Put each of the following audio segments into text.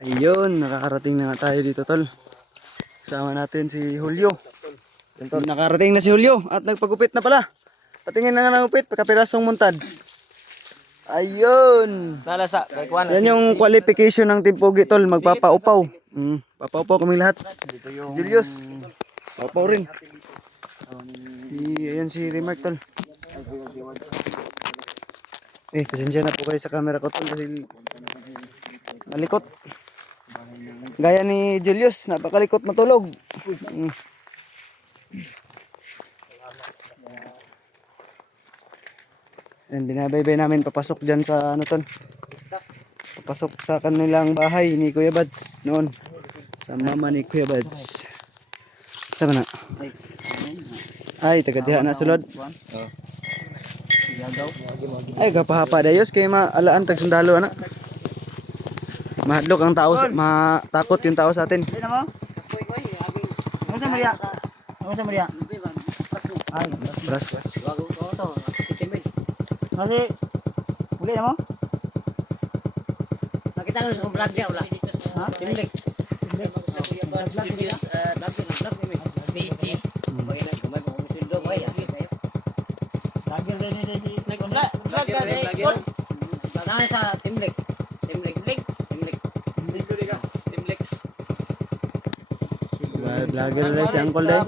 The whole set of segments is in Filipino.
Ayun, nakakarating na nga tayo dito, tol. Kasama natin si Julio. Tol, nakarating na si Julio at nagpagupit na pala. Patingin na nga ng upit, pagkapirasong montads. Ayun. Nalasa, Yan yung qualification ng Team Pogi, tol. Magpapaupaw. Papaupaw kaming lahat. Si Julius. Paupaw rin. Ayun si Remark, tol. Pasensya na po kayo sa camera ko, tol. Kasi malikot. Gaya ni Julius, napakalikot matulog. Yan, binabaybay namin papasok dyan sa ano tol. Papasok sa kanilang bahay ni Kuya Bads noon. Sa mama ni Kuya Bads. Saan na? Ay, taga diha na sulod. Ay, kapahapa dayos kay maalaan tag sundalo ana. Mahadlok ang tao, matakot yung tao sa atin. Ano sa Maria? Ano sa Maria? Ay, Pras. kasi uli na mo? Nakita ko sa vlog niya wala. Ha? Timlik. Vlogger na si Uncle Day.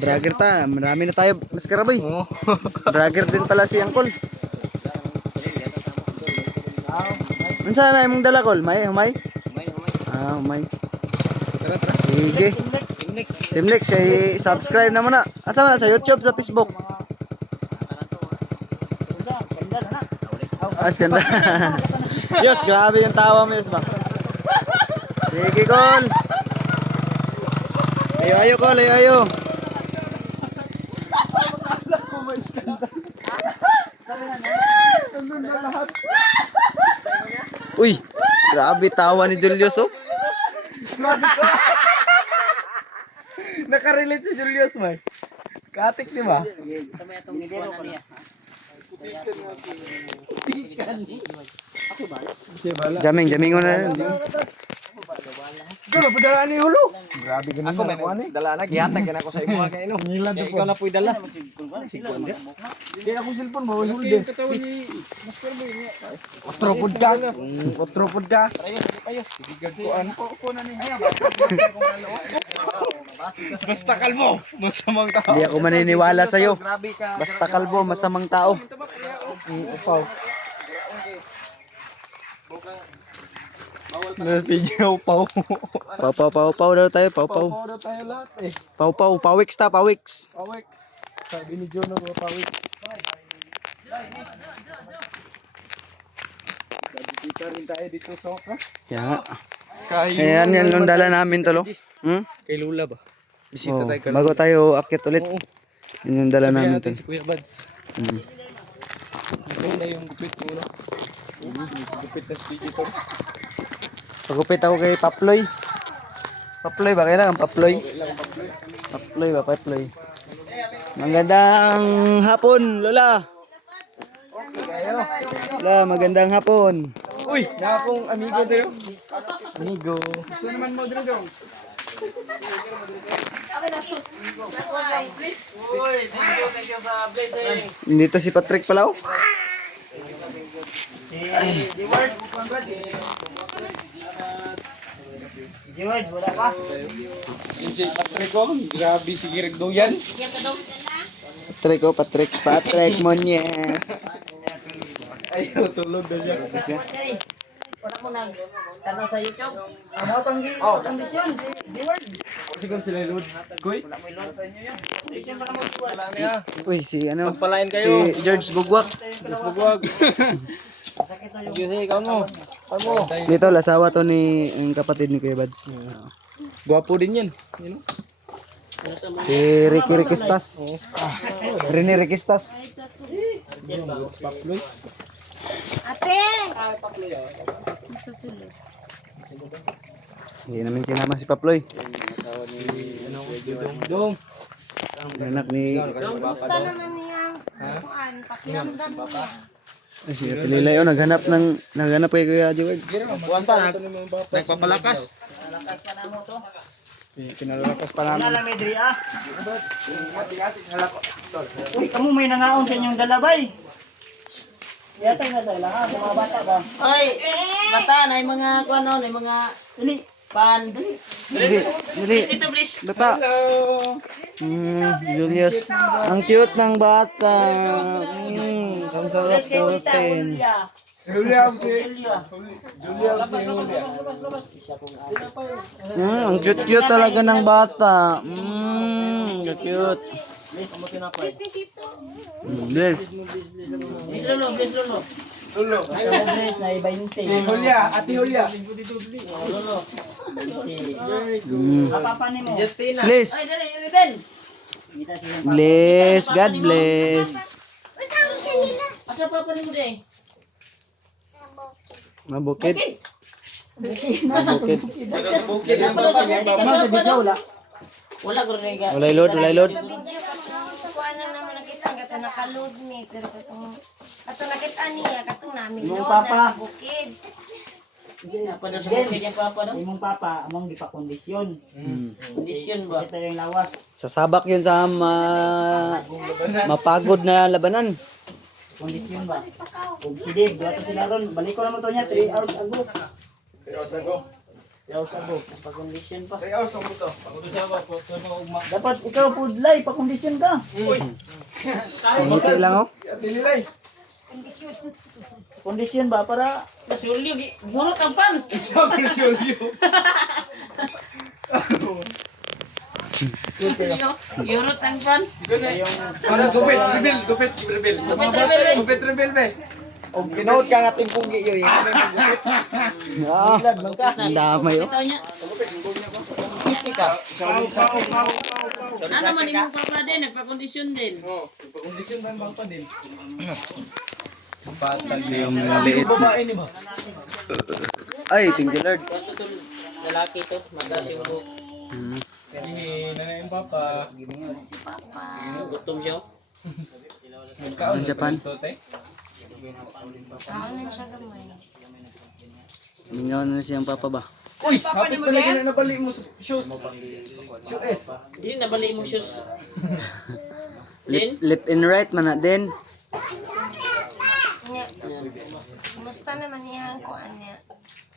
Vlogger ta, marami na tayo maskara boy. Vlogger din pala si Uncle. Unsa na imong dala kol? May humay? Humay. Sige. Timlex, subscribe na muna. Asa na sa YouTube, sa Facebook? Ganda. Yes, grabe yung tawa mo, yes ba? Sige, kol. Ayo, kol, ayo. Uy, grabe tawa ni Julius, oh. Nakarelate si Julius, may. Katik, di ba? Jaming ko na. Ito na po dala ni Hulo. Grabe ganun ako may dala na gihatag na ako sa imo kay ino. Ikaw na puy dala. Kaya ako cellphone mo, Hulo din. Otropod ka. Otropod ka. Basta kalmo, masamang tao. Hindi ako maniniwala sa'yo. Basta kalbo, masamang tao. Upaw. Video upaw. Pau daw tayo, pau. Upaw na tayo lahat eh. Pau, pawiks ta, pawiks. Pawik. Sabi ni John na pawik. Kita rin tayo dito sa okra. Yeah. Ayan, yan yung dala namin tolo. Kay Lula ba? Bisita tayo kay Bago tayo akit ulit. Yan yung dala namin natin tol. si Kuya Bads. Ito na yung gupit ko na. Gupit na speedy to. Pagupit ako kay Paploy. Paploy ba? Kailangan Paploy. Paploy ba? Paploy. Magandang hapon, Lola. Lola, magandang hapon. Uy, na akong amigo tayo. Amigo. Sino naman mo dito dong? Dito si Patrick pala, oh. George, wala pa. Yung si Patrick ko, grabe si Girig daw yan. Patrick, oh, Patrick. Patrick Monyes. Ayaw, tulog na siya. Wala mo nag-tanong sa YouTube. Ano pang Kondisyon, si Deward. siguro sila Lord. Goy? Kondisyon para mo Wala niya. Uy, si ano? Pagpalain kayo. Si George Bugwak. Mas magwag. Sige, ikaw mo. Ano mo? Dito, lasawa to ni yung kapatid ni Kuya Bads. Gwapo din yan. You know? Si Ricky Riquistas. Rene Riquistas. Ate! Sa sulod. Hindi namin sinama si Paploy. Dong. Anak ni... Gusto naman niya. Pakiramdam niya. Ay, si Ate Lilay, naghanap kay Kuya Jewel. Kuan pa, nagpapalakas. Lakas ka na mo to. Pinalalakas pa namin. Nala medri ah. Uy, kamu may nangaon sa inyong dalabay. Yatay na sa ilang ha, mga bata ba? Oy, bata na yung mga kuano, na yung mga dali pan. Dili. Ito please. Bata. Julius. Ang cute ng bata. Ang sarap putin. Julia si Ang cute talaga ng bata. Cute. Bless. Bis lolo, bis lolo. Lolo. Bless na 20. Si Julia, Ate Julia. Lolo. Apa ni mo? Justina. Bless. Ay, dali, Eden. Kita siya. Bless. God bless. Asa pa pa ni mo day? Mabukid. Bukid. Mabukid. Bukid ang Wala sa papa. video wala. Wala ko rin ga. Walay load, walay load. Kuha na naman nakita kata nakaload ni pero katong ato nakita niya katong namin Yung load papa. sa bukid. Pada sa bukid yung papa no? Imong papa among gipakondisyon. Kondisyon ba? Kita yung lawas. Sasabak yun sa mapagod na labanan. Kondisyon ba? Ug sidig, dato sila ron. Balik ko naman to niya 3 hours ago. 3 hours ago. Pag-kondisyon pa. Dapat ikaw pudlay, pa-kondisyon ka. Hindi lang oh. Ate Lilay. Kondisyon ba para nasulyo gurot ang pan. Sabi si Julio. Gurot ang pan. Para gupit, reveal. Gupit, reveal be. Og tinuod ka nga timpugi yoy. Kami magupit. Ang damay oh. Ito niya. Ano man imong papa din, nagpa-kondisyon din. Oh, pag-kondisyon ba ang papa din? Yung maliit. Babae ni ba? Ay, thank you Lord. Kwanto to lalaki to, mataas yung buhok. Hindi, nanay ang papa. Gutom siya. Ang Japan. Kaon na siya gamay. Mingaw na siyang papa ba? Uy, kapit pala ka na nabali mo sa shoes. Shoes. Hindi nabali mo shoes. Din? Left and right man na din. Nya. Kumusta naman niya ang kuan niya?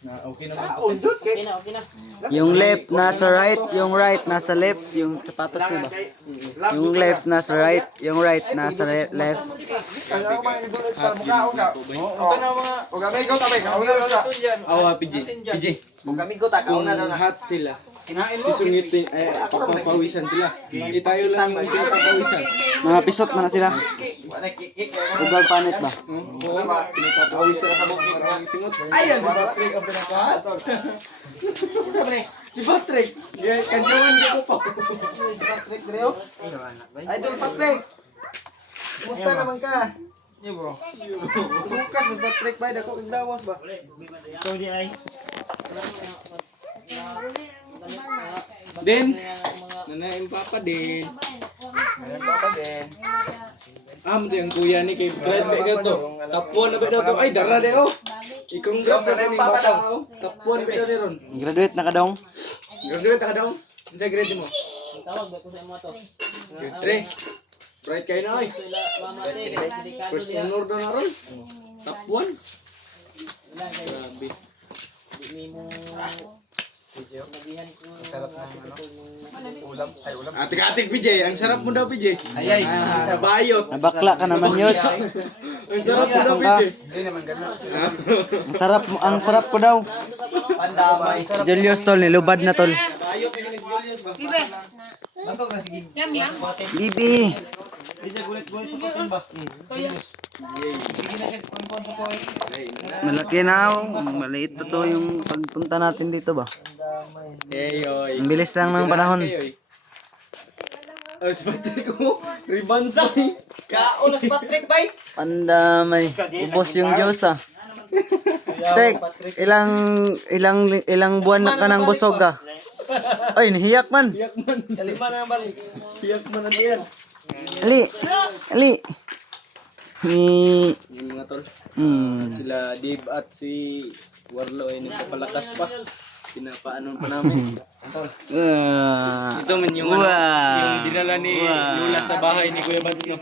Na okay naman. Okay na, okay na. Yung left nasa right, yung right nasa left, yung sapatos mo ba? Yung left nasa right, yung right nasa left. Ano ba ni dulit para mukha ka? Oo. Og kami ko tabi, kauna daw na. Awa, PJ. Og kami ko ta kauna daw na. Lahat sila. Sisungitin, papawisan sila. Hindi tayo lang yung pinapawisan. Mga pisot man na sila. Wala kikik. Ugag panit ba? Oo ba? Pinapawis sila sa bukid. Ayan, si Patrick ang pinakahat. Si Patrick. Kanyawan ko pa. Patrick Dreo. Idol Patrick. Kumusta naman ka? Yeah, bro. Sukas mo Patrick ba dako kag dawas ba? Ikaw di ay. Din. Nanay ang papa din. Ayan papa din. Mo yung kuya ni kay Brad ba ka to? Tapuan na ba daw to? Ay, dara de oh. I-congrats sa kanyang bata oh. Tapuan ba daw ni ron? Graduate na ka daw. Graduate ka daw? Sa grade mo? Tawag ba ko sa imo to? Grade 3. Bright kayo na oy. Sila mama te, delikado First diya. honor daw na ron. Tapuan. Grabe. Di mo nagihan ko. Sarap na ulam. Atik-atik PJ, ang sarap mo daw PJ. Ayay. Sa bayot. Nabakla ka naman yun. Ang sarap mo daw PJ. Ang sarap ko daw. Pandamay. Julius tol, nilubad na tol. Ayot ni Julius ba? Bibe. Nato na sige. Bibi. Bisa gulit-gulit sa patin ba? Malaki na oh. Maliit pa to yung pagpunta natin dito ba? Eyoy. Ang bilis lang ng panahon. Ay, Patrick ko. Ribansa. Kaon sa Patrick bay. Pandamay. Ubos yung Diyos ah. Tek, ilang buwan na ka ng busog ah. Ay, nahiyak man. Kalima na balik. Hiyak man na yan. Ali. Ali. Yung mga tol. Hmm. Sila Dave at si Warlo ay nagpapalakas pa. Pinapaano pa namin. Ito man yung, yung dinala ni Lula sa bahay ni Kuya Bads, no?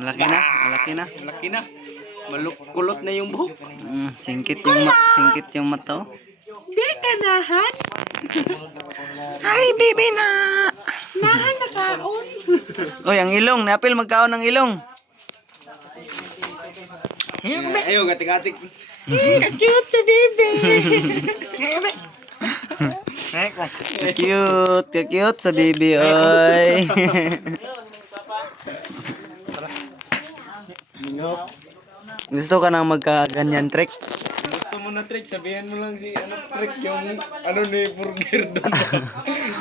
Malaki na, malaki na. Laki na. Kulot na yung buhok. Singkit yung mata. Oh. Oy, ang ilong, napil magkaon ng ilong. Ayaw, gatik-gatik. Cute sa baby, oy. Gusto ka nang magka-ganyan trick? Gusto mo na trick, sabihan mo lang si trick yung ni burger doon.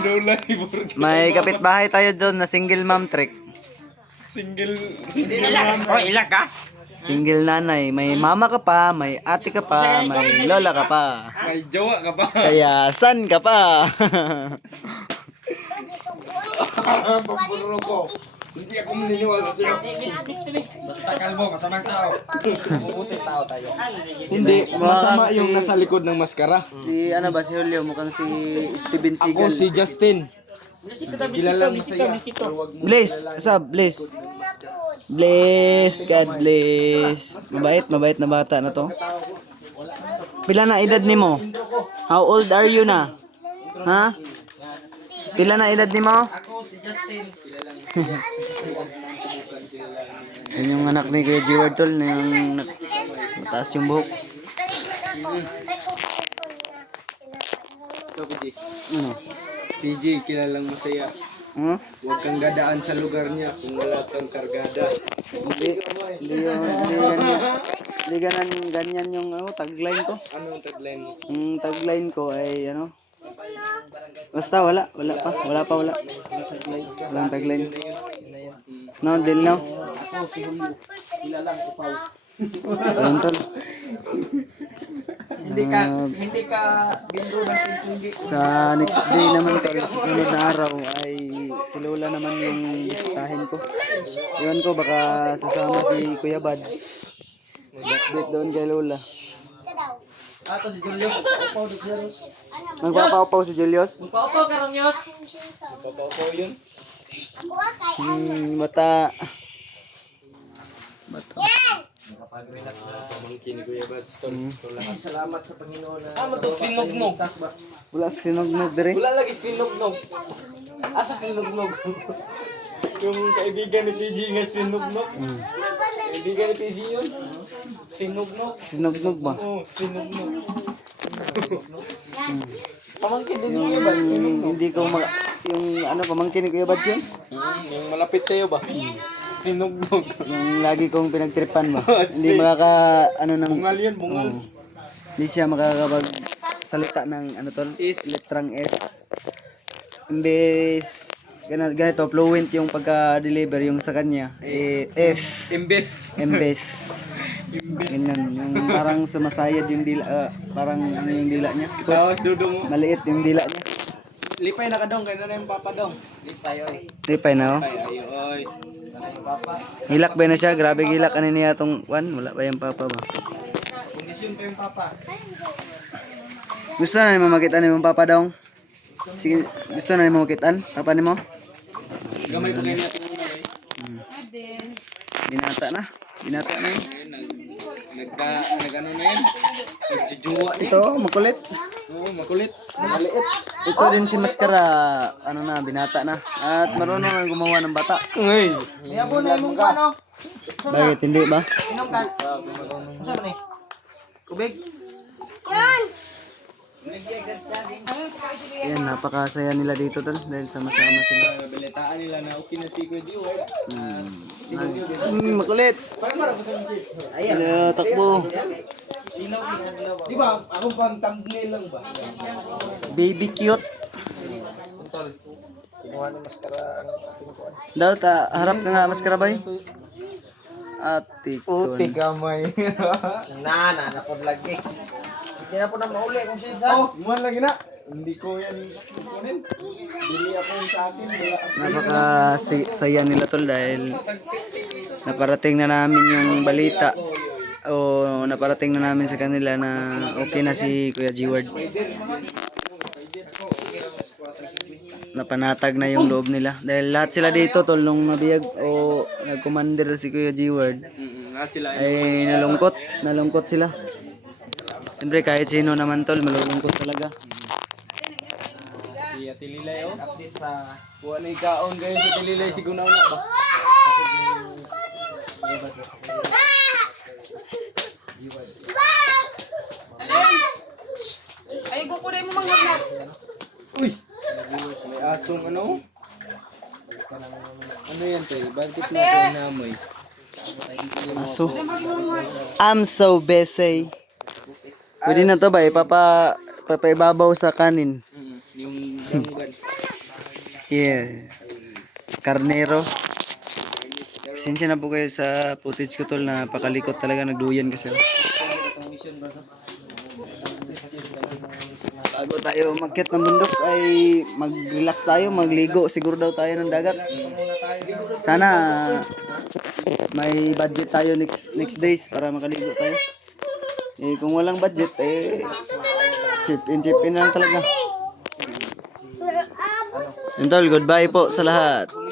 Lola ni burger. May kapitbahay tayo doon na single mom trick. Single mom. Oh, ilan ka? Single nanay, may mama ka pa, may ate ka pa, may lola ka pa. May jowa ka pa. Kaya san ka pa? Papuro ko. Hindi ako maniniwala sa'yo. Basta kalbo, masamang tao. Mabuting tao tayo. Hindi, masama si- yung nasa likod ng maskara. Si ano ba si Julio, mukhang si Steven Ako Seagal. si Justin. Kilalang masaya. Bless, sab, bless. Bless, God bless. Mabait na bata na to. Pila na edad nimo? How old are you na? Ha? Pila na edad nimo? Ako si Justin. Yan yung anak ni Kuya G-Word tol, na yung mataas yung buhok. Ito, PJ. Ano? PJ, kilalang masaya. Huh? Huwag kang dadaan sa lugar niya kung wala kang kargada. Hindi ganyan yung tagline ko. Anong tagline mo? Yung tagline ko ay ano? Basta wala pa. Walang tagline. No, deal now. Ayun tol. Hindi ka bindo ng hindi. Sa next day naman tol, sa sunod na araw ay si Lola naman yung bisitahin ko. Iwan ko baka sasama si Kuya Bads. Mag-update doon kay Lola. Ato si Julius. Upaw di Julius. Magpapaupaw si Julius. Upaw karong Yos. Papapaw yun. Mata. Pamangkin ni Kuya Bads. Salamat sa Panginoon na Sinugnog. Wala sinugnog dire. Wala lagi sinugnog. Asa sinugnog? Yung kaibigan ni PG nga sinugnog. Kaibigan ni PG yun. Sinugnog. Sinugnog ba? Oo, sinugnog. Pamangkin din ni Kuya Bads. Hindi ko yung ano pamangkin ni Kuya Bads yun? Yung malapit sa'yo ba? Sinugnog. Yung lagi kong pinagtripan ba? Hindi makaka ano ng Bungal yan, bungal. hindi siya makakapag salita ng ano tol, letrang S. Imbes ganito fluent yung pagka-deliver yung sa kanya. S. Imbes. Imbes. Ganyan, yung parang sumasayad yung dila, parang ano yung dila niya. Tapos dudong mo. Maliit yung dila niya. Lipay na ka dong, kaya na yung papa dong. Lipay oy. Tipay na oh. Ay, ayoy. Hilak ba na siya? Grabe hilak ano niya tong wala pa yung papa ba? Kondisyon pa yung papa. Gusto na ni mo makitaan ni mong papa dong? Sige, gusto na ni mo makitaan? Papa ni mo? Gamay pa kayo natin muna eh. Binata na. Binata na yun. Nag-ano na yan? Nagjujuwa niya. Ito, makulit. Oo, makulit. Maliit. Ito din si Maskara, ano na, binata na. At marunong ang gumawa ng bata. Ngay. Yabo na imong kano. Bakit, hindi ba? Inom ka. Unsa man ni? Kubig. Yan, napakasaya nila dito tol dahil sama-sama sila. Balitaan nila na okay na si Kuya Dio. Makulit. Ayan. Takbo. Di ba, ako pang thumbnail lang ba? Baby cute. Tol. Kinuha ni maskara ang ating kuan. Daw, harap ka nga, Maskara bay. Ate ko. gamay. Napod lagi. Hindi na po na mauli kung sinsa. Oh, muhan lagi na. Hindi ko yan kunin. Bili ako yung sa akin. Wala. Napakasaya nila tol dahil naparating na namin yung balita o naparating na namin sa kanila na okay na si Kuya G-Ward. Napanatag na yung loob nila. Dahil lahat sila dito tol nung nabiyag o nag-commander si Kuya G-Ward Lahat sila ay nalungkot sila. Siyempre kahit sino naman tol malulungkot talaga. si Ate Lilay oh. Kuha na ikaon kayo si Ate Lilay si Gunaw na ba? Ay, kukunin mo manghagnas. Uy! May asong ano? Ano yan tayo? Bakit mo ito inamoy? Aso. I'm so busy. Pwede na to ba? Papaibabaw sa kanin. Yung danggan. Yeah. Karnero. Pasensya na po kayo sa footage ko tol na pakalikot talaga nagduyan kasi. Bago tayo umakyat ng bundok ay mag-relax tayo, magligo siguro daw tayo ng dagat. Sana may budget tayo next days para makaligo tayo. Eh kung walang budget eh chip in lang talaga. And tol, goodbye po sa lahat.